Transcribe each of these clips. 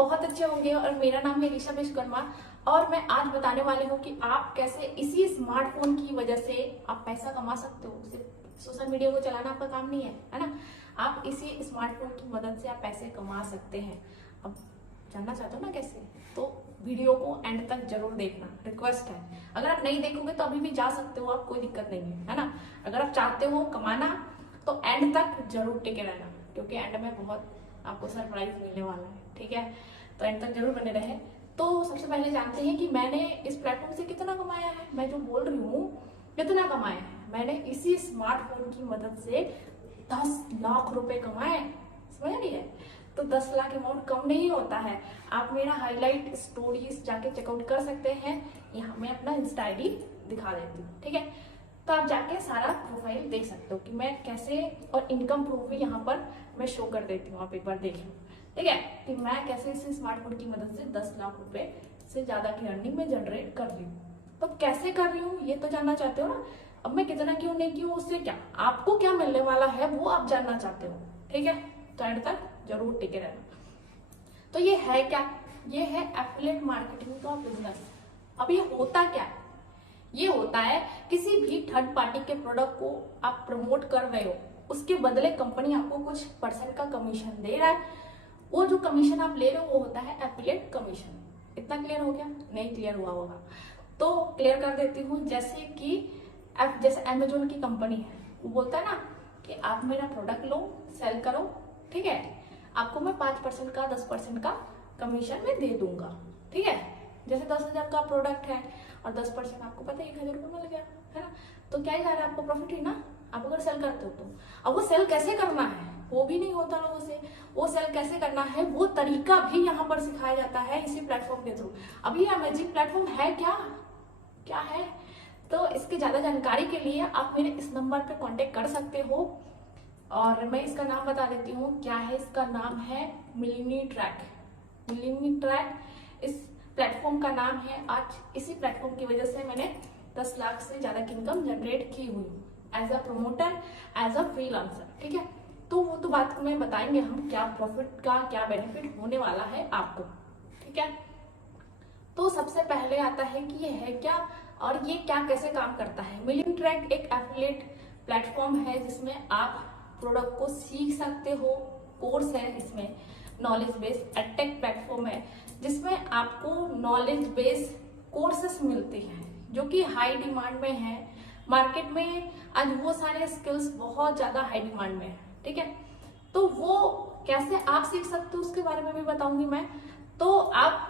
बहुत अच्छे होंगे। और मेरा नाम है ऋषा विश्वकर्मा और मैं आज बताने वाली हूँ कि आप कैसे इसी स्मार्टफोन की वजह से आप पैसा कमा सकते हो। सिर्फ सोशल मीडिया को चलाना आपका काम नहीं है ना। आप इसी स्मार्टफोन की मदद से आप पैसे कमा सकते हैं। अब जानना चाहते हो ना कैसे, तो वीडियो को एंड तक जरूर देखना, रिक्वेस्ट है। अगर आप नहीं देखोगे तो अभी भी जा सकते हो, आप कोई दिक्कत नहीं है ना। अगर आप चाहते हो कमाना तो एंड तक जरूर टिके रहना, क्योंकि एंड में बहुत आपको सरप्राइज मिलने वाला है। ठीक है, तो एंड तक जरूर बने रहे। तो सबसे पहले जानते हैं कि मैंने इस प्लेटफॉर्म से कितना कमाया है। मैं जो बोल रही हूँ कितना कमाया है, मैंने इसी स्मार्टफोन की मदद से 10 लाख रुपए कमाए। समझ रही है? तो 10 लाख अमाउंट कम नहीं होता है। आप मेरा हाईलाइट स्टोरीज जाके चेकआउट कर सकते हैं। यहाँ मैं अपना इंस्टा आईडी दिखा देती हूँ। ठीक है, तो आप जाके सारा प्रोफाइल देख सकते हो कि मैं कैसे, और इनकम प्रूफ भी यहाँ पर मैं शो कर देती हूँ, आप एक बार देख लो। ठीक है, कि मैं कैसे इस स्मार्टफोन की मदद से 10 लाख रुपए से ज्यादा की अर्निंग में जनरेट कर रही हूँ। तो कैसे कर रही हूँ ये तो जानना चाहते हो ना। अब मैं कितना क्यों नहीं क्यों, उससे क्या आपको क्या मिलने वाला है वो आप जानना चाहते हो। ठीक है, तो एंड तक जरूर टिके रहना। तो ये है क्या? ये है एफिलिएट मार्केटिंग का बिजनेस। अब ये होता क्या है? ये होता है किसी भी थर्ड पार्टी के प्रोडक्ट को आप प्रमोट कर रहे हो, उसके बदले कंपनी आपको कुछ परसेंट का कमीशन दे रहा है। वो जो कमीशन आप ले रहे हो वो होता है एफिलिएट कमीशन। इतना क्लियर हो गया? नहीं क्लियर हुआ होगा तो क्लियर कर देती हूँ। जैसे कि जैसे अमेजोन की कंपनी है, वो बोलता है ना कि आप मेरा प्रोडक्ट लो, सेल करो। ठीक है, आपको मैं 5% का 10% का कमीशन में दे दूंगा। ठीक है, जैसे 10,000 का प्रोडक्ट है और 10% आपको पता है 1,000 रुपये मिल गया है ना। तो क्या ही जा रहा है, आपको प्रॉफिट ही ना, आप अगर सेल करते हो तो। अब वो सेल कैसे करना है वो भी नहीं होता लोगों से। वो सेल कैसे करना है वो तरीका भी यहाँ पर सिखाया जाता है इसी प्लेटफॉर्म के थ्रू। अब ये अमेजिंग प्लेटफॉर्म है क्या, क्या है? तो इसकी ज्यादा जानकारी के लिए आप मेरे इस नंबर पे कांटेक्ट कर सकते हो। और मैं इसका नाम बता देती हूँ क्या है। इसका नाम है मिलिनी ट्रैक। मिलिनी ट्रैक इस प्लेटफॉर्म का नाम है। आज इसी प्लेटफॉर्म की वजह से मैंने 10 लाख से ज्यादा की इनकम जनरेट की हुई as a promoter, as a freelancer. ठीक है, तो वो तो बात में बताएंगे हम क्या प्रॉफिट का क्या बेनिफिट होने वाला है आपको। ठीक है, तो सबसे पहले आता है कि ये है क्या और ये क्या कैसे काम करता है। मिलियन ट्रैक एक एफिलिएट प्लेटफॉर्म है जिसमें आप प्रोडक्ट को सीख सकते हो। कोर्स है इसमें, नॉलेज बेस्ड एडटेक प्लेटफॉर्म है जिसमें आपको नॉलेज बेस्ड कोर्सेस मिलते हैं जो कि हाई डिमांड में है मार्केट में। आज वो सारे स्किल्स बहुत ज्यादा हाई डिमांड में है। ठीक है, तो वो कैसे आप सीख सकते हो उसके बारे में भी बताऊंगी मैं। तो आप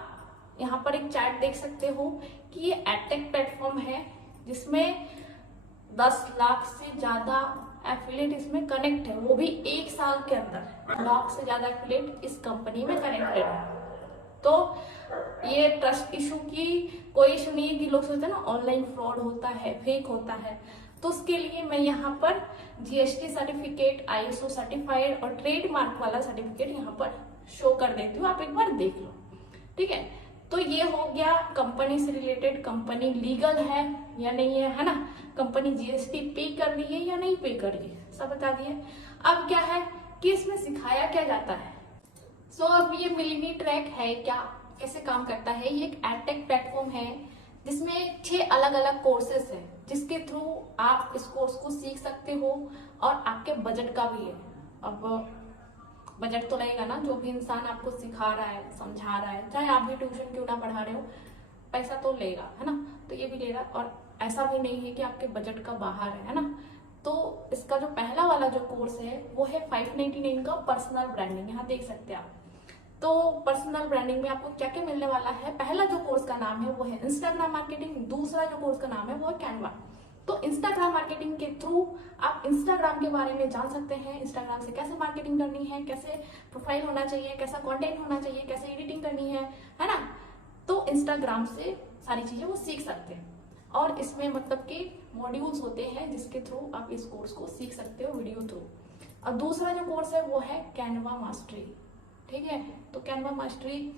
यहाँ पर एक चार्ट देख सकते हो कि ये एडटेक प्लेटफॉर्म है जिसमें 10 लाख से ज्यादा एफिलिएट इसमें कनेक्ट है, वो भी 1 साल के अंदर। लाख से ज्यादा एफिलिएट इस कंपनी में कनेक्टेड है। तो ये ट्रस्ट इशू की कोई इशू नहीं है कि लोग सोचते हैं ना ऑनलाइन फ्रॉड होता है, फेक होता है। तो उसके लिए मैं यहाँ पर जीएसटी सर्टिफिकेट, आईएसओ सर्टिफाइड और ट्रेडमार्क वाला सर्टिफिकेट यहाँ पर शो कर देती हूँ, आप एक बार देख लो। ठीक है, तो ये हो गया कंपनी से रिलेटेड। कंपनी लीगल है या नहीं है ना, कंपनी जीएसटी पे कर रही है या नहीं पे कर रही है, सब बता दिए। अब क्या है कि इसमें सिखाया क्या जाता है। सो अब ये मिलिनी ट्रैक है क्या, कैसे काम करता है। ये एक एडटेक प्लेटफॉर्म है जिसमें 6 अलग अलग कोर्सेस हैं जिसके थ्रू आप इस कोर्स को सीख सकते हो और आपके बजट का भी है। अब बजट तो लगेगा ना, जो भी इंसान आपको सिखा रहा है, समझा रहा है, चाहे आप भी ट्यूशन क्यों ना पढ़ा रहे हो, पैसा तो लेगा है ना। तो ये भी लेगा, और ऐसा भी नहीं है कि आपके बजट का बाहर है ना। तो इसका जो पहला वाला जो कोर्स है वो है 599 का पर्सनल ब्रांडिंग। यहाँ देख सकते हैं आप। तो पर्सनल ब्रांडिंग में आपको क्या क्या मिलने वाला है। पहला जो कोर्स का नाम है वो है इंस्टाग्राम मार्केटिंग। दूसरा जो कोर्स का नाम है वो है कैनवा। तो इंस्टाग्राम मार्केटिंग के थ्रू आप इंस्टाग्राम के बारे में जान सकते हैं, इंस्टाग्राम से कैसे मार्केटिंग करनी है, कैसे प्रोफाइल होना चाहिए, कैसा कंटेंट होना चाहिए, कैसे एडिटिंग करनी है ना। तो इंस्टाग्राम से सारी चीजें वो सीख सकते हैं। और इसमें मतलब कि मॉड्यूल्स होते हैं जिसके थ्रू आप इस कोर्स को सीख सकते हो वीडियो थ्रू। और दूसरा जो कोर्स है वो है कैनवा मास्टरी। ठीक है, तो कैनवा मास्टरी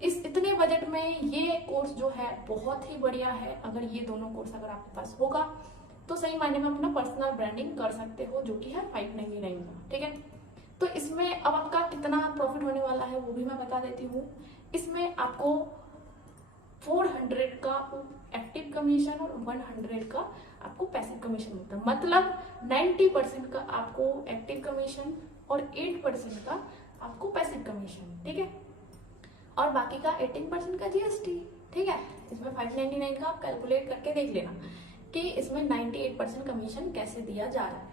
इस इतने बजट में ये कोर्स जो है बहुत ही बढ़िया है। अगर ये दोनों कोर्स अगर आपके पास होगा तो सही मायने में अपना पर्सनल ब्रांडिंग कर सकते हो, जो कि है 599 का। ठीक है, तो इसमें अब आपका कितना प्रॉफिट होने वाला है वो भी मैं बता देती हूँ। इसमें आपको 400 का एक्टिव कमीशन और 100 का आपको पैसिव कमीशन मिलता है। मतलब 90% का आपको एक्टिव कमीशन और 8% का आपको पैसिव कमीशन, ठीक है। और बाकी का 18% का जीएसटी, ठीक है। इसमें 599 का आप कैलकुलेट करके देख लेना कि इसमें 98% कमीशन कैसे दिया जा रहा है,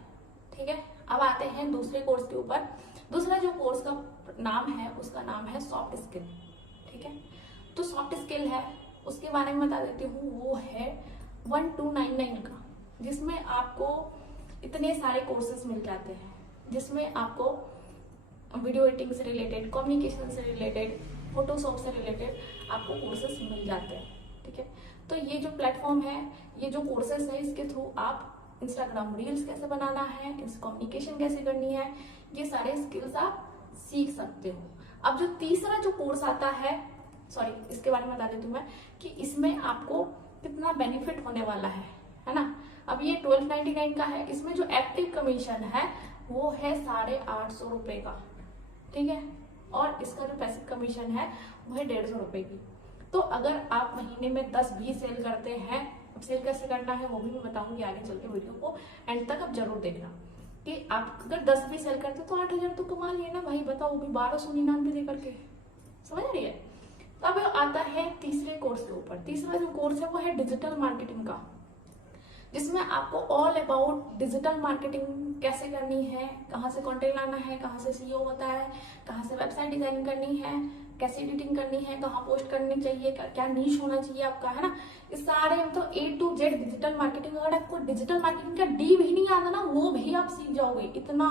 ठीक है। अब आते हैं दूसरे कोर्स के ऊपर। दूसरा जो कोर्स का नाम है उसका नाम है सॉफ्ट स्किल, ठीक है। तो सॉफ्ट स्किल है उसके बारे में बता देती हूँ। वो है 1299 का, जिसमें आपको इतने सारे कोर्सेज मिल जाते हैं, जिसमें आपको वीडियो एडिटिंग से रिलेटेड, कम्युनिकेशन से रिलेटेड, फोटोशॉप से रिलेटेड आपको कोर्सेज मिल जाते हैं, ठीक है। तो ये जो प्लेटफॉर्म है, ये जो कोर्सेज है, इसके थ्रू आप इंस्टाग्राम रील्स कैसे बनाना है, कम्युनिकेशन कैसे करनी है, ये सारे स्किल्स आप सीख सकते हो। अब जो तीसरा जो कोर्स आता है, सॉरी इसके बारे में बता देती हूँ मैं कि इसमें आपको कितना बेनिफिट होने वाला है ना। अब ये 1299 का है। इसमें जो एक्टिव कमीशन है वो है 850 रुपए का, ठीक है। और इसका जो पैसिव कमीशन है वो है 150 रुपए की। तो अगर आप महीने में 10 भी सेल करते हैं, अब सेल कैसे करना है वो भी मैं बताऊंगी आगे चल के, वीडियो को एंड तक आप जरूर देखना कि आप अगर 10 भी सेल करते तो 8000 तो कमा लिए ना भाई, बताओ, वो भी 1299 दे करके, समझ रही है। तो अब आता है तीसरे कोर्स के ऊपर। तीसरा जो कोर्स है वो है डिजिटल मार्केटिंग का, जिसमें आपको ऑल अबाउट डिजिटल मार्केटिंग कैसे करनी है, कहाँ से कंटेंट लाना है, कहाँ से सीईओ होता है, कहाँ से वेबसाइट डिजाइन करनी है, कैसे एडिटिंग करनी है, कहाँ पोस्ट करनी चाहिए, क्या नीश होना चाहिए आपका, है ना। इस सारे में तो A to Z digital marketing. अगर आपको डिजिटल मार्केटिंग का D भी नहीं आता ना, वो भी आप सीख जाओगे। इतना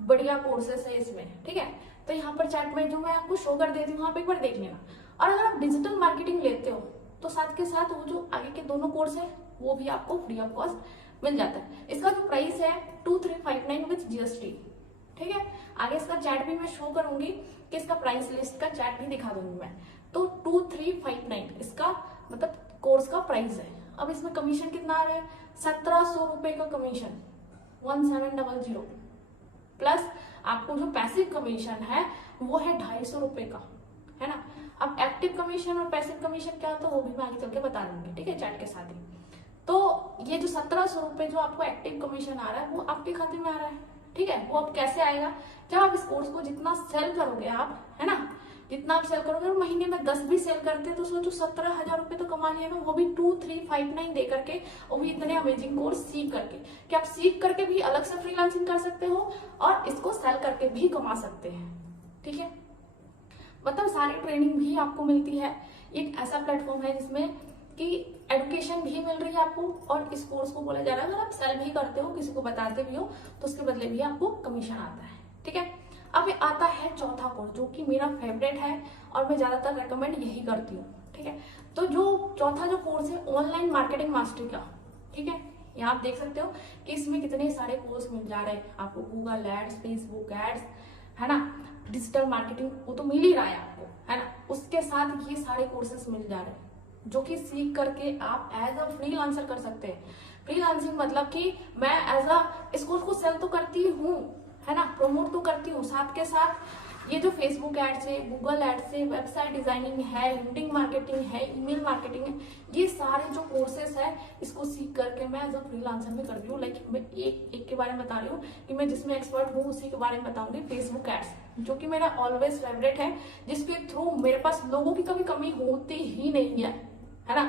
बढ़िया कोर्सेस है इसमें, ठीक है। तो यहाँ पर चैट में जो मैं आपको शो कर देती हूँ, आप एक बार देख लेना। और अगर आप डिजिटल मार्केटिंग लेते हो तो साथ के साथ वो जो आगे के दोनों कोर्स है वो भी आपको फ्री ऑफ कॉस्ट मिल जाता है। इसका जो प्राइस है 2359 विद जीएसटी, ठीक है। आगे इसका चैट भी मैं शो करूंगी कि इसका प्राइस लिस्ट का चैट भी दिखा दूंगी मैं। तो 2359 इसका मतलब कोर्स का प्राइस है। अब इसमें कमीशन कितना आ रहा है, 1700 रुपए का कमीशन, 1700 प्लस आपको जो पैसिव कमीशन है वो है 250 रुपए का, है ना। अब एक्टिव कमीशन और पैसिव कमीशन क्या होता है वो भी मैं आगे चल के बता दूंगी, ठीक है, चैट के साथ ही। तो ये जो 1700 रुपए जो आपको एक्टिव कमीशन आ रहा है वो आपके खाते में आ रहा है, ठीक है। वो अब कैसे आएगा, जब आप इस कोर्स को जितना सेल करोगे आप, है ना, जितना आप सेल करोगे, और महीने में 10 भी सेल करते हैं तो सोचो 17,000 रुपए तो कमा लिया ना, वो भी 2359 दे करके, वो भी इतने अमेजिंग कोर्स सीख करके। कि आप सीख करके भी अलग से फ्रीलांसिंग कर सकते हो और इसको सेल करके भी कमा सकते हैं, ठीक है। मतलब सारी ट्रेनिंग भी आपको मिलती है। एक ऐसा प्लेटफॉर्म है जिसमें कि एजुकेशन भी मिल रही है आपको, और इस कोर्स को बोला जा रहा है अगर आप सेल भी करते हो, किसी को बताते भी हो, तो उसके बदले भी आपको कमीशन आता है, ठीक है। अब आता है चौथा कोर्स जो कि मेरा फेवरेट है और मैं ज्यादातर रेकमेंड यही करती हूँ, ठीक है। तो जो चौथा जो कोर्स है ऑनलाइन मार्केटिंग मास्टरी का, ठीक है। यहाँ आप देख सकते हो कि इसमें कितने सारे कोर्स मिल जा रहे हैं आपको, गूगल एड्स, फेसबुक एड्स, है ना, डिजिटल मार्केटिंग, वो तो मिल ही रहा है आपको, है ना। उसके साथ ये सारे कोर्सेस मिल जा रहे हैं जो कि सीख करके आप एज अ फ्रीलांसर कर सकते हैं। फ्रीलांसिंग मतलब कि मैं एज अ इस कोर्स को सेल तो करती हूँ, है ना, प्रमोट तो करती हूँ, साथ के साथ ये जो फेसबुक एड्स है, गूगल एड्स है, वेबसाइट डिजाइनिंग है, लिंक्डइन मार्केटिंग है, ईमेल मार्केटिंग है, ये सारे जो कोर्सेस है इसको सीख करके मैं एज अ फ्रीलांसर में कर रही हूँ। लाइक मैं एक के बारे में बता रही हूँ कि मैं जिसमें एक्सपर्ट हूँ उसी के बारे में बताऊंगी। फेसबुक एड्स जो कि मेरा ऑलवेज फेवरेट है, जिसके थ्रू मेरे पास लोगों की कभी कमी होती ही नहीं है ना।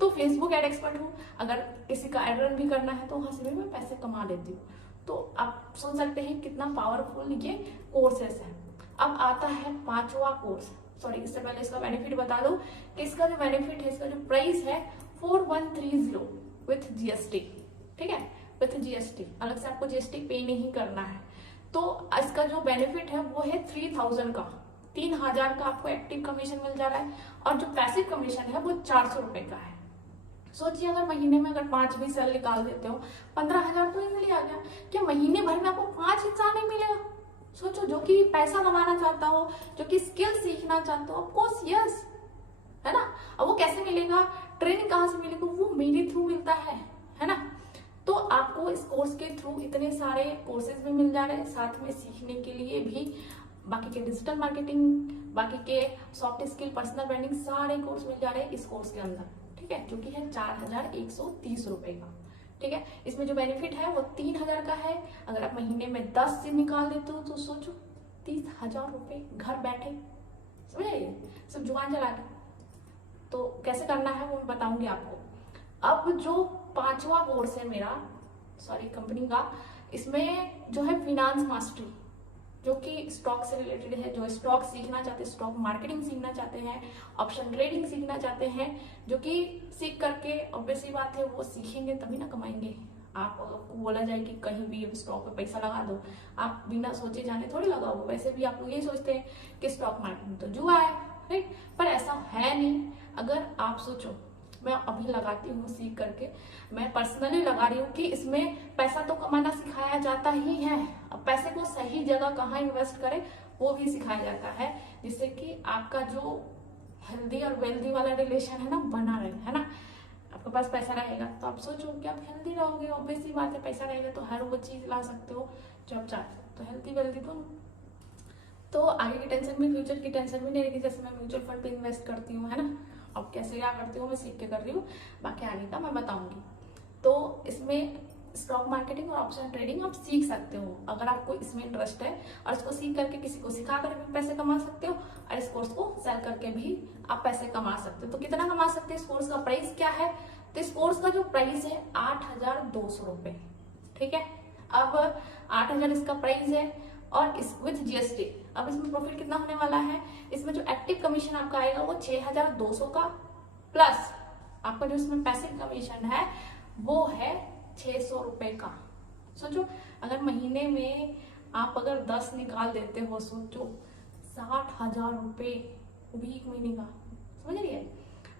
तो फेसबुक एड एक्सपर्ट हूँ, अगर किसी का एड रन भी करना है तो वहां से भी मैं पैसे कमा लेती हूँ। तो आप सुन सकते हैं कितना पावरफुल ये कोर्सेस है। अब आता है पांचवा कोर्स, सॉरी इससे पहले इसका बेनिफिट बता दो कि इसका जो बेनिफिट है, इसका जो प्राइस है 4130 विथ जीएसटी, ठीक है, विथ जीएसटी, अलग से आपको जीएसटी पे नहीं करना है। तो इसका जो बेनिफिट है वो है 3000 का, 3000 का आपको एक्टिव कमीशन मिल जा रहा है, और जो पैसिव कमीशन है वो 400 रुपए का है। सोचिए अगर महीने में अगर 5 भी सेल निकाल देते हो, 15,000 तो इजीली आ गया। क्या महीने भर में आपको 5 इंसान नहीं मिलेगा? सोचो, जो कि पैसा कमाना चाहता हो, जो कि स्किल सीखना चाहता हो, ऑफकोर्स यस, है ना। अब वो कैसे मिलेगा, ट्रेनिंग कहाँ से मिलेगा, वो मेरे थ्रू मिलता है ना। तो आपको इस कोर्स के थ्रू इतने सारे कोर्सेज भी मिल जा रहे हैं, साथ में सीखने के लिए भी बाकी के डिजिटल मार्केटिंग, बाकी के सॉफ्ट स्किल, पर्सनल ब्रांडिंग, सारे कोर्स मिल जा रहे हैं इस कोर्स के अंदर। ठीक है, जो कि है 4130 रुपए का। ठीक है, इसमें जो बेनिफिट है वो 3000 का है। अगर आप महीने में 10 से निकाल देते हो तो सोचो 30,000 रुपए घर बैठे, समझ आइए, सिर्फ जुबान चला के। तो कैसे करना है वो मैं बताऊंगी आपको। अब जो 5वां कोर्स है मेरा, सॉरी कंपनी का, इसमें जो है फिनांस मास्टरी, जो कि स्टॉक से रिलेटेड है। जो स्टॉक सीखना चाहते हैं, स्टॉक मार्केटिंग सीखना चाहते हैं, ऑप्शन ट्रेडिंग सीखना चाहते हैं, जो कि सीख करके ऑब्वियसली बात है वो सीखेंगे तभी ना कमाएंगे। आपको बोला जाए कि कहीं भी स्टॉक पे पैसा लगा दो, आप बिना सोचे जाने थोड़ी लगाओ। वैसे भी आप लोग यही सोचते हैं कि स्टॉक मार्केट तो जुआ है, राइट, पर ऐसा है नहीं। अगर आप सोचो, मैं अभी लगाती हूँ सीख करके, मैं पर्सनली लगा रही हूँ कि इसमें पैसा तो कमाना सिखाया जाता ही है। अब पैसे को सही जगह कहाँ इन्वेस्ट करें वो भी सिखाया जाता है, जिससे कि आपका जो हेल्दी और वेल्दी वाला रिलेशन है ना बना रहे, है ना। आपके पास पैसा रहेगा तो आप सोचो कि आप हेल्दी रहोगे, ऑब्वियसली बात है, पैसा रहेगा तो हर वो चीज ला सकते हो जो आप चाहते हो। तो हेल्दी वेल्दी दोनों। तो आगे की टेंशन भी, फ्यूचर की टेंशन भी नहीं रहेगी। जैसे मैं म्यूचुअल फंड पे इन्वेस्ट करती हूँ, है ना, अब कैसे क्या करती हूँ मैं सीख के कर रही हूँ, बाकी आगे का मैं बताऊंगी। तो इसमें स्टॉक मार्केटिंग और ऑप्शन ट्रेडिंग आप सीख सकते हो अगर आपको इसमें इंटरेस्ट है, और इसको सीख करके किसी को सिखा कर भी पैसे कमा सकते हो, और इस कोर्स को सेल करके भी आप पैसे कमा सकते हो। तो कितना कमा सकते हैं, इस कोर्स का प्राइस क्या है? तो इस कोर्स का जो प्राइस है 8,200 रुपए। ठीक है, अब 8,000 इसका प्राइस है, और इस विद जीएसटी। अब इसमें प्रॉफिट कितना होने वाला है, इसमें जो एक्टिव कमीशन आपका आएगा वो 6,200 का, प्लस आपका जो इसमें पैसिव कमीशन है वो है 600 रुपए का। सोचो अगर महीने में आप अगर 10 निकाल देते हो, सोचो 60,000 रुपए, वो भी एक महीने का, समझ रही है।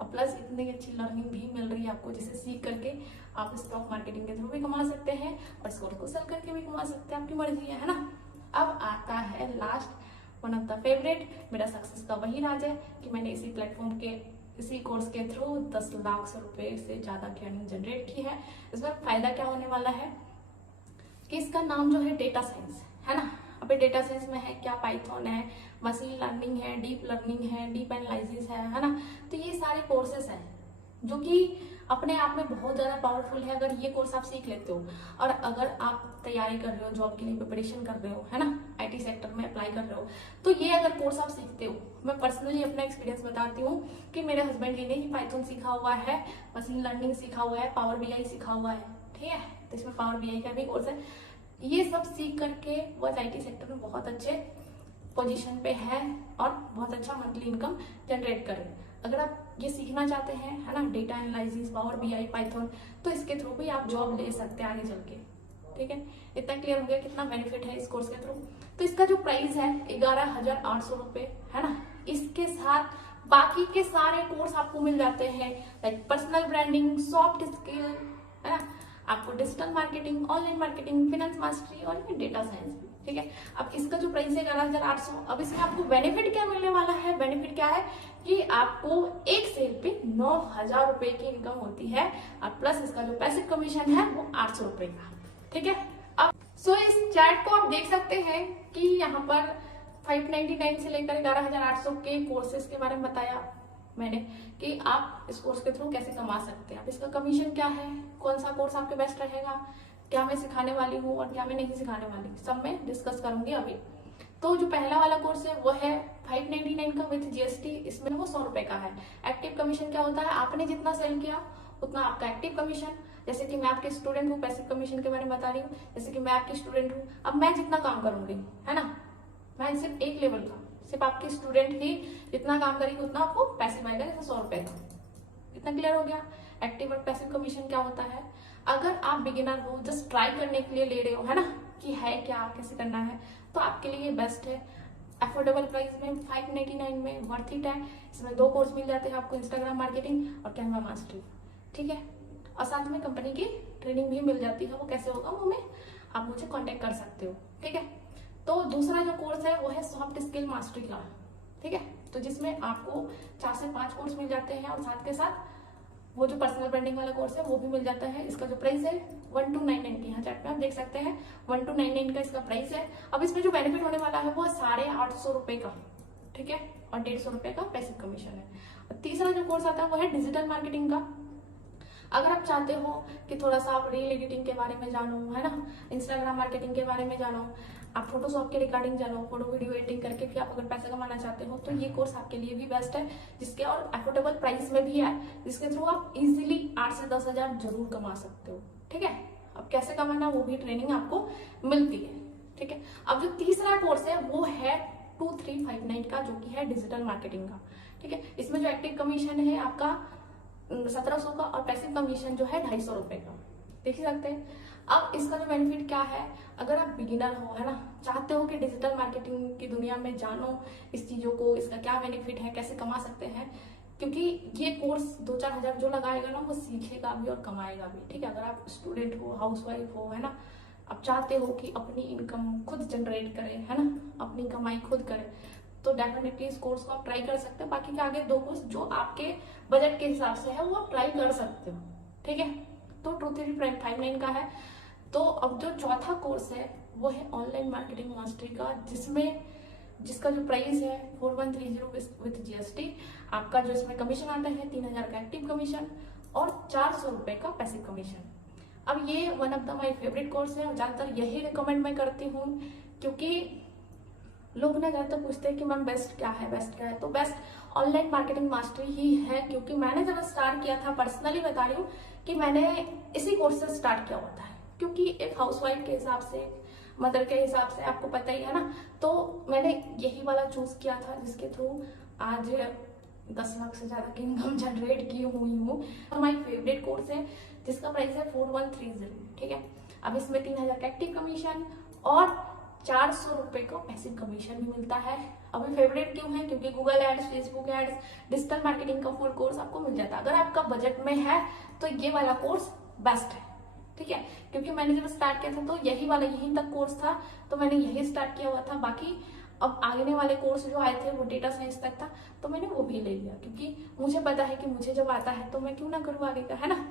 और प्लस इतनी अच्छी लर्निंग भी मिल रही है आपको, जिसे सीख करके आप स्टॉक मार्केटिंग के थ्रू भी कमा सकते हैं, और इस कोर्स को सेल करके भी कमा सकते हैं, आपकी मर्जी है ना। अब आता है last, one of the favourite, मेरा सक्सेस का वही राज है कि मैंने इसी प्लेटफॉर्म के, इसी कोर्स के थ्रू 10 लाख रुपए से ज्यादा की अर्निंग जनरेट की है। इसमें फायदा क्या होने वाला है कि इसका नाम जो है डेटा साइंस है ना। अभी डेटा साइंस में है क्या, पाइथन है, मशीन लर्निंग है, डीप लर्निंग है, डीप एनालिसिस है ना। तो ये सारे कोर्सेस हैं जो कि अपने आप में बहुत ज्यादा पावरफुल है। अगर ये कोर्स आप सीख लेते हो, और अगर आप तैयारी कर रहे हो, जॉब के लिए प्रिपरेशन कर रहे हो, है ना, आईटी सेक्टर में अप्लाई कर रहे हो, तो ये अगर कोर्स आप सीखते हो, मैं पर्सनली अपना एक्सपीरियंस बताती हूँ कि मेरे हस्बैंड जी ने ही पाइथन सीखा हुआ है, मशीन लर्निंग सीखा हुआ है, पावर बीआई सीखा हुआ है। ठीक है, तो इसमें पावर बीआई का भी कोर्स है। ये सब सीख करके वो आईटी सेक्टर में बहुत अच्छे पोजीशन पे है और बहुत अच्छा मंथली इनकम जनरेट करे। अगर आप ये सीखना चाहते हैं, है ना, data analysis, power BI, Python, तो इसके थ्रू भी आप जॉब ले सकते हैं आगे चल के। ठीक है, इतना क्लियर हो गया कितना बेनिफिट है इस कोर्स के थ्रू। तो इसका जो प्राइस है 11,800 रुपए, है ना। इसके साथ बाकी के सारे कोर्स आपको मिल जाते हैं, like personal branding, soft skill, है ना, आपको digital marketing, online marketing, finance mastery और डेटा साइंस। ठीक है, अब इसका जो प्राइस है 11,800। अब इसमें आपको बेनिफिट क्या मिलने वाला है, बेनिफिट क्या है कि आपको एक सेल पे 9,000 रुपए की इनकम होती है, और प्लस इसका जो पैसिव कमीशन है वो 800 रुपए का। ठीक है, अब इस चैट को आप देख सकते हैं कि यहाँ पर 599 से लेकर 11,800 के कोर्सेज के बारे में बताया मैंने कि आप इस कोर्स के थ्रू कैसे कमा सकते हैं। अब इसका कमीशन क्या है, कौन सा कोर्स आपके बेस्ट रहेगा, क्या मैं सिखाने वाली हूँ और क्या मैं नहीं सिखाने वाली, सब मैं डिस्कस करूंगी अभी। तो जो पहला वाला कोर्स है वो है 599 का विथ जीएसटी, इसमें वो 100 रुपए का है। एक्टिव कमीशन क्या होता है, आपने जितना सेल किया उतना आपका एक्टिव कमीशन। जैसे कि मैं आपके स्टूडेंट हूँ, पैसिव कमीशन के बारे में बता रही हूँ, जैसे कि मैं आपकी स्टूडेंट हूँ, अब मैं जितना काम करूंगी, है ना, मैं सिर्फ एक लेवल का, सिर्फ आपकी स्टूडेंट ही जितना काम करेगी उतना आपको पैसिव आएगा, जैसे 100 रुपए का। इतना क्लियर हो गया। एक्टिव और पैसिव कमीशन क्या होता है, अगर आप बिगिनर हो, जस्ट ट्राई करने के लिए ले रहे हो, है ना, कि है क्या, कैसे करना है, तो आपके लिए बेस्ट है। अफोर्डेबल प्राइस में 599 में वर्थ इट है। इसमें 2 कोर्स मिल जाते हैं आपको, इंस्टाग्राम मार्केटिंग और कैनवा मास्टरी। ठीक है, और साथ में कंपनी की ट्रेनिंग भी मिल जाती है। वो कैसे होगा वो में आप मुझे कांटेक्ट कर सकते हो। ठीक है, तो दूसरा जो कोर्स है वो है सॉफ्ट स्किल मास्टरी का। ठीक है, तो जिसमें आपको 4 से 5 कोर्स मिल जाते हैं, और साथ के साथ वो जो पर्सनल ब्रांडिंग वाला कोर्स है वो भी मिल जाता है। इसका जो प्राइस है 1299 की। यहाँ चैट पे आप देख सकते हैं 1299 का इसका प्राइस है। अब इसमें जो बेनिफिट होने वाला है वो 850 रुपए का, ठीक है, और 150 रुपए का पैसिव कमीशन है। और तीसरा जो कोर्स आता है वो है डिजिटल मार्केटिंग का। अगर आप चाहते हो कि थोड़ा सा आप रील एडिटिंग के बारे में जानो, है ना, इंस्टाग्राम मार्केटिंग के बारे में जानो, आप फोटोशॉप के रिगार्डिंग जानो, फोटो वीडियो एडिटिंग करके भी आप अगर पैसा कमाना चाहते हो तो ये कोर्स आपके लिए भी बेस्ट है, जिसके और अफोर्डेबल प्राइस में भी है, जिसके थ्रू आप इजीली 8 से 10 हजार जरूर कमा सकते हो। ठीक है, अब कैसे कमाना वो भी ट्रेनिंग आपको मिलती है। ठीक है, अब जो तीसरा कोर्स है वो है 2359 का, जो कि है डिजिटल मार्केटिंग का। ठीक है, इसमें जो एक्टिव कमीशन है आपका 1700 का और पैसिव कमीशन जो है 250 रुपए का, देख ही सकते हैं। अब इसका जो बेनिफिट क्या है, अगर आप बिगिनर हो, है ना, चाहते हो कि डिजिटल मार्केटिंग की दुनिया में जानो इस चीजों को, इसका क्या बेनिफिट है, कैसे कमा सकते हैं, क्योंकि ये कोर्स 2-4 हजार जो लगाएगा ना वो सीखेगा भी और कमाएगा भी। ठीक है, अगर आप स्टूडेंट हो, हाउसवाइफ हो, है ना, आप चाहते हो कि अपनी इनकम खुद जनरेट करें, है ना, अपनी कमाई खुद करें, तो डेफिनेटली इस कोर्स को आप ट्राई कर सकते हो। बाकी के आगे 2 कोर्स जो आपके बजट के हिसाब से है वो आप ट्राई कर सकते हो। ठीक है, तो 2359 का है। तो अब जो चौथा कोर्स है वो है ऑनलाइन मार्केटिंग मास्टरी का, जिसका जो प्राइस है 4130 विद जीएसटी। आपका जो इसमें कमीशन आता है 3000 का एक्टिव कमीशन और 400 रुपए का पैसिव कमीशन। अब ये one of the my favourite course है और ज्यादातर यही रिकमेंड मैं करती हूँ, क्योंकि लोग ना ज्यादातर पूछते हैं कि मैम बेस्ट क्या है, बेस्ट क्या है, तो बेस्ट ऑनलाइन मार्केटिंग मास्टरी ही है। क्योंकि मैंने जब स्टार्ट किया था, पर्सनली बता रही हूँ कि मैंने इसी कोर्स से स्टार्ट किया हुआ था, क्योंकि एक हाउसवाइफ के हिसाब से, मदर के हिसाब से आपको पता ही है ना, तो मैंने यही वाला चूज किया था, जिसके थ्रू आज 10 लाख से ज्यादा की इनकम जनरेट की हुई हूँ। हमारी फेवरेट कोर्स है जिसका प्राइस है 4130। ठीक है, अब इसमें 3000 का एक्टिव कमीशन और 400 रुपए का पैसिव कमीशन भी मिलता है। अभी फेवरेट क्यों है, क्योंकि Google ads, Facebook ads, digital marketing का फुल कोर्स आपको मिल जाता है। अगर आपका बजट में है तो ये वाला कोर्स बेस्ट है। ठीक है, क्योंकि मैंने जब स्टार्ट किया था तो यहीं तक कोर्स था, तो मैंने यही स्टार्ट किया हुआ था। बाकी अब आगे वाले कोर्स जो आए थे वो डेटा साइंस तक था, तो मैंने वो भी ले लिया, क्योंकि मुझे पता है कि मुझे जब आता है तो मैं क्यों ना करूँ आगे का, है ना,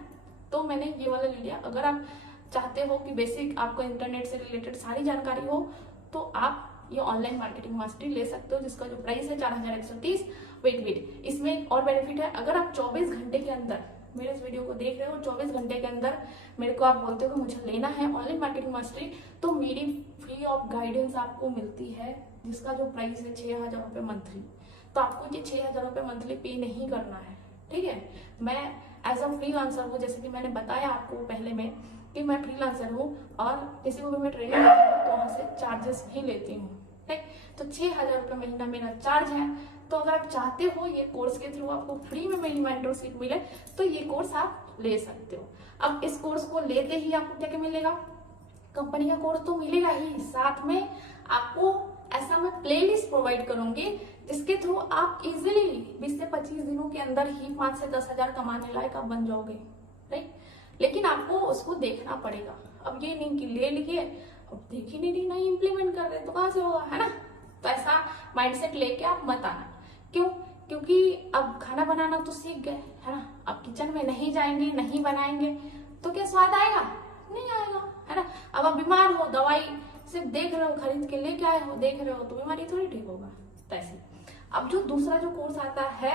तो मैंने ये वाला ले लिया। अगर आप चाहते हो कि बेसिक आपको इंटरनेट से रिलेटेड सारी जानकारी हो तो आप ये ऑनलाइन मार्केटिंग मास्टरी ले सकते हो, जिसका जो प्राइस है 4130। वेट, इसमें एक और बेनिफिट है, अगर आप 24 घंटे के अंदर मेरे इस वीडियो को देख रहे हो, 24 घंटे के अंदर मेरे को आप बोलते हो कि मुझे लेना है ऑनलाइन मार्केटिंग मास्टरी, तो मेरी फ्री ऑफ गाइडेंस आपको मिलती है, जिसका जो प्राइस है 6000 रुपये मंथली। तो आपको ये 6000 रुपये मंथली पे नहीं करना है। ठीक है, मैं एज अ फ्रीलांसर हूँ, जैसे कि मैंने बताया आपको पहले में कि मैं फ्रीलांसर हूँ और किसी को भी मैं ट्रेनिंग देती हूँ तो वहाँ से चार्जेस ही लेती हूँ। ठीक, तो 6000 रुपये महीना मेरा चार्ज है। तो अगर आप चाहते हो ये कोर्स के थ्रू आपको फ्री में मेरी मेंटरशिप मिले तो ये कोर्स आप ले सकते हो। अब इस कोर्स को लेते ही आपको क्या क्या मिलेगा, कंपनी का कोर्स तो मिलेगा ही, साथ में आपको ऐसा मैं प्लेलिस्ट प्रोवाइड करूंगी जिसके थ्रू आप इजीली 20 से 25 दिनों के अंदर ही 5 से 10 हजार कमाने लायक आप बन जाओगे। राइट, लेकिन आपको उसको देखना पड़ेगा। अब ये नहीं कि ले लिए, अब देख ही नहीं इम्प्लीमेंट कर रहे तो कहाँ से होगा, है ना। तो ऐसा माइंडसेट लेके आप मत आना। क्यों, क्योंकि अब खाना बनाना तो सीख गए, है ना, अब किचन में नहीं जाएंगे, नहीं बनाएंगे तो क्या स्वाद आएगा, नहीं आएगा, है ना। अब आप बीमार हो, दवाई सिर्फ देख रहे हो, खरीद के लेके आए हो, देख रहे हो, तो बीमारी थोड़ी ठीक होगा। तो ऐसे अब जो दूसरा जो कोर्स आता है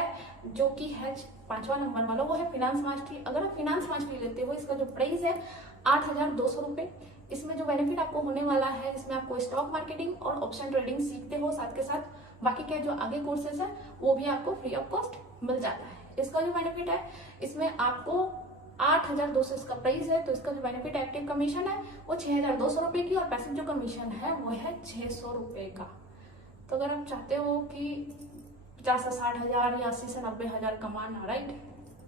जो कि है 5वां नंबर वाला, वो है फिनांस मास्टरी। अगर आप फिनांस मास्टरी लेते हो, इसका जो प्राइस है 8200 रुपए। इसमें जो बेनिफिट आपको होने वाला है, इसमें आपको स्टॉक मार्केटिंग और ऑप्शन ट्रेडिंग सीखते हो, साथ के साथ बाकी के जो आगे कोर्सेस है वो भी आपको फ्री ऑफ कॉस्ट मिल जाता है। इसका जो बेनिफिट है, इसमें आपको 8200 इसका प्राइस है, तो इसका जो बेनिफिट एक्टिव कमीशन है वो 6200 रुपए की और पैसिव जो कमीशन है वो है 600 रुपए का। तो अगर आप चाहते हो कि 50 से 60 हजार या 80 से 90 हजार कमाना, राइट,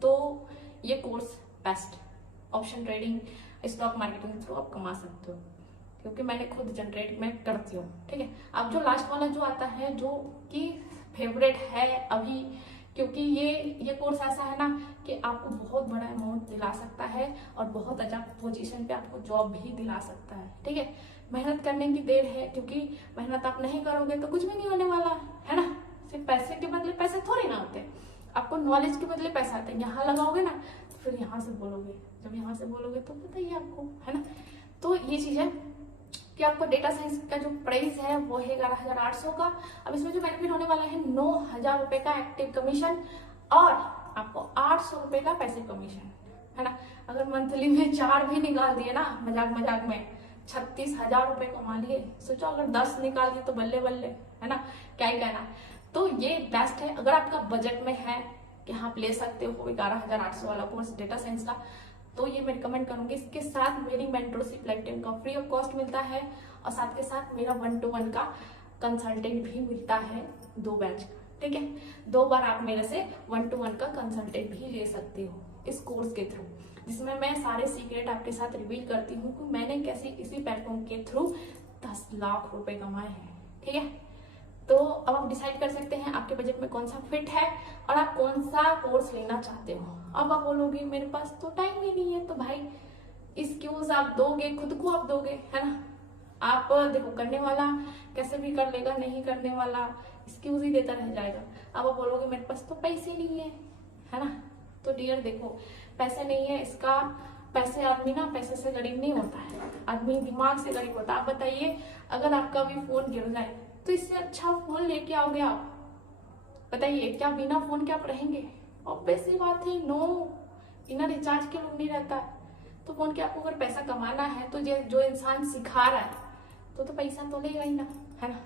तो ये course best, option trading, stock marketing through आप कमा सकते हो, क्योंकि मैंने खुद जनरेट में करती हूँ। ठीक है, अब जो लास्ट वाला जो आता है जो कि फेवरेट है अभी, क्योंकि ये कोर्स ऐसा है ना कि आपको बहुत बड़ा अमाउंट दिला सकता है और बहुत अच्छा पोजीशन पे आपको जॉब भी दिला सकता है। ठीक है, मेहनत करने की देर है, क्योंकि मेहनत आप नहीं करोगे तो कुछ भी नहीं होने वाला, है ना। सिर्फ पैसे के बदले पैसे थोड़ी ना होते, आपको नॉलेज के बदले पैसा आता है। यहाँ लगाओगे ना फिर यहाँ से बोलोगे, जब यहाँ से बोलोगे तो बताइए आपको, है ना। तो ये चीज़ है कि आपको डेटा साइंस का जो प्राइस है वो है 11,800 का। अब इसमें जो बेनिफिट होने वाला है 9,000 रुपए का एक्टिव कमीशन और आपको 800 रुपए का पैसिव कमीशन, है ना। अगर मंथली में 4 भी निकाल दिए ना, मजाक मजाक में 36,000 रुपए कमा लिए। सोचो अगर 10 निकाल दिए तो बल्ले बल्ले, है ना, क्या ही कहना। तो ये बेस्ट है अगर आपका बजट में है कि हाँ आप ले सकते हो 11,800 वाला कोर्स डेटा साइंस का, तो ये मैं रिकमेंड करूंगी। इसके साथ मेरी मेंटरशिप लाइफ टाइम का फ्री ऑफ कॉस्ट मिलता है और साथ के साथ मेरा 1-to-1 का कंसल्टेंट भी मिलता है 2 बैच, ठीक है। 2 बार आप मेरे से 1-to-1 का कंसल्टेंट भी ले सकते हो इस कोर्स के थ्रू, जिसमें मैं सारे सीक्रेट आपके साथ रिवील करती हूँ कि मैंने कैसे इसी प्लेटफॉर्म के थ्रू 10 लाख रुपए कमाए हैं, ठीक है। तो अब आप डिसाइड कर सकते हैं आपके बजट में कौन सा फिट है और आप कौन सा कोर्स लेना चाहते हो। अब आप बोलोगे मेरे पास तो टाइम ही नहीं है, तो भाई एक्सक्यूज आप दोगे, खुद को आप दोगे, है ना। आप देखो करने वाला कैसे भी कर लेगा, नहीं करने वाला एक्सक्यूज ही देता रह जाएगा। अब आप बोलोगे मेरे पास तो पैसे नहीं है ना। तो डियर देखो, पैसे नहीं है इसका, पैसे आदमी ना पैसे से गरीब नहीं होता है, आदमी दिमाग से गरीब होता है। आप बताइए अगर आपका भी फोन गिर जाए तो इससे अच्छा फोन लेके आओगे आप, बताइए क्या बिना फोन के आप रहेंगे? ऑब्वियस सी बात है, नो, बिना रिचार्ज के लोग नहीं रहता है। तो फोन के आपको अगर पैसा कमाना है तो जो इंसान सिखा रहा है तो पैसा तो लेगा ही ना, है ना।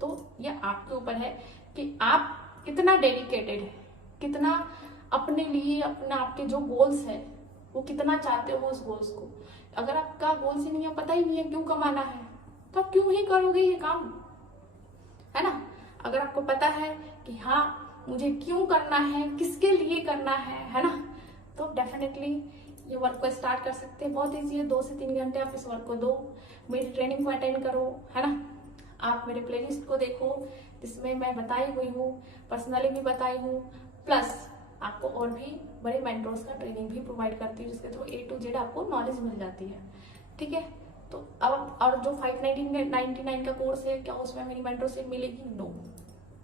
तो ये आपके ऊपर है कि आप कितना डेडिकेटेड है, कितना अपने लिए, अपना आपके जो गोल्स है वो कितना चाहते हो उस गोल्स को। अगर आपका गोल्स ही नहीं है, पता ही नहीं है क्यों कमाना है, तो आप क्यों ही करोगे ये काम, है ना। अगर आपको पता है कि हाँ मुझे क्यों करना है, किसके लिए करना है ना, तो डेफिनेटली ये वर्क को स्टार्ट कर सकते हैं। बहुत ईजी है, 2 से 3 घंटे आप इस वर्क को दो, मेरी ट्रेनिंग को अटेंड करो, है ना। आप मेरे प्लेलिस्ट को देखो जिसमें मैं बताई हुई हूँ, पर्सनली भी बताई हूँ, प्लस आपको और भी बड़े मेंटर्स का ट्रेनिंग भी प्रोवाइड करती हूँ जिसके थ्रू A to Z आपको नॉलेज मिल जाती है, ठीक है। तो अब और जो 599 का कोर्स है, क्या उसमें मेरी मेंटरशिप मिलेगी? नो,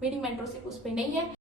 मेरी मेंटरशिप उस पर नहीं है।